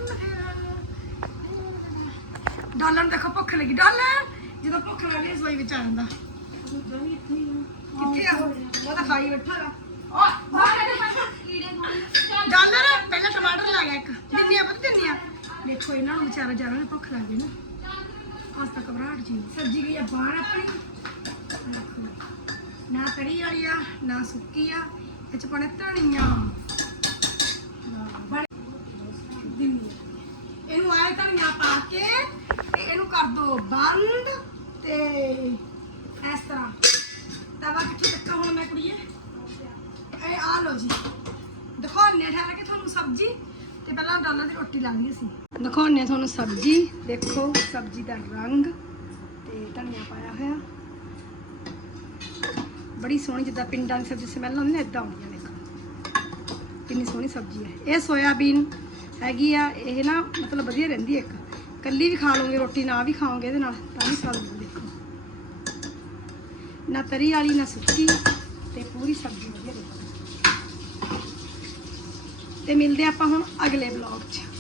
ਡਾਲਰ ਨੂੰ ਦੇਖੋ ਭੁੱਖ ਲੱਗੀ। ਡਾਲਰ ਜਦੋਂ ਭੁੱਖ ਲੱਗੇ ਰਸੋਈ ਵਿੱਚ ਆ ਜਾਂਦਾ। ਕਿੱਥੇ ਆ ਉਹ? ਤਾਂ ਖਾਈ ਬੈਠਾ ਗਾ ਓ ਬਾਹਰ ਡਾਲਰ, ਪਹਿਲਾਂ ਟਮਾਟਰ ਲਾ ਗਿਆ ਇੱਕ। ਦਿੰਨੀ ਆ ਪਤਾ, ਦਿੰਨੀ ਆ। ਦੇਖੋ ਇਹਨਾਂ ਨੂੰ ਵਿਚਾਰਾ ਜਾਣਾ ਨੂੰ ਭੁੱਖ ਲੱਗ ਗਈ ਨਾ। ਅੱਜ ਤੱਕ ਘਬਰਾਹਟ ਜੀ ਸਬਜ਼ੀ ਗਈ ਆ, ਬਾਹਰ ਆਪਣੀ। ਨਾ ਤਰੀ ਵਾਲੀ ਆ, ਨਾ ਸੁੱਕੀ ਆ। ਇਹ ਚ ਪਾਣੇ ਧਨੀਆ ਬੜੇ ਦਿੰਨੀ ਆ। ਇਹਨੂੰ ਆਏ ਧਨੀਆ ਪਾ ਕੇ ਤੇ ਇਹਨੂੰ ਕਰ ਦੋ ਬੰਦ ਤੇ ਇਸ ਤਰ੍ਹਾਂ। ਤਵਾ ਕਿੱਥੇ ਤੱਕ ਹੁਣ ਮੈਂ ਕੁੜੀਏ? ਇਹ ਆ ਲੋ ਜੀ। ਦਿਖਾਉਣੇ ਠਹਿਰ ਕੇ ਤੁਹਾਨੂੰ ਸਬਜ਼ੀ। ਤੇ ਪਹਿਲਾਂ ਡਾਲਰ ਦੀ ਰੋਟੀ ਲਾਉਂਦੀ ਸੀ ਅਸੀਂ ਦਿਖਾਉਣੇ ਤੁਹਾਨੂੰ ਸਬਜ਼ੀ। ਦੇਖੋ, ਸਬਜ਼ੀ ਦਾ ਰੰਗ ਤੇ ਧਨੀਆ ਪਾਇਆ ਹੋਇਆ। ਬੜੀ ਸੋਹਣੀ, ਜਿੱਦਾਂ ਪਿੰਡਾਂ ਦੀ ਸਬਜ਼ੀ ਸਮੈਲ ਆਉਂਦੀ ਨਾ ਇਦਾਂ ਆਉਂਦੀ ਆ, ਦੇਖੋ। ਕਿੰਨੀ ਸੋਹਣੀ ਸਬਜ਼ੀ ਹੈ ਇਹ ਸੋਇਆਬੀਨ ਹੈਗੀ ਆ, ਇਹ ਨਾ ਮਤਲਬ ਵਧੀਆ ਰਹਿੰਦੀ ਹੈ ਇੱਕ। ਕੱਲੀ ਵੀ ਖਾ ਲਓਗੇ ਰੋਟੀ ਨਾ ਵੀ ਖਾਓਗੇ ਇਹਦੇ ਨਾਲ, ਤਾਂ ਵੀ ਸਬਜ਼ੀ ਦੇਖੋ। ਨਾ ਤਰੀ ਵਾਲੀ, ਨਾ ਸੁੱਕੀ, ਤੇ ਪੂਰੀ ਸਬਜ਼ੀ ਵਧੀਆ ਰਹਿੰਦੀ ਤੇ ਮਿਲਦੇ ਆਪਾਂ ਹੁਣ ਅਗਲੇ ਵਲੌਗ 'ਚ।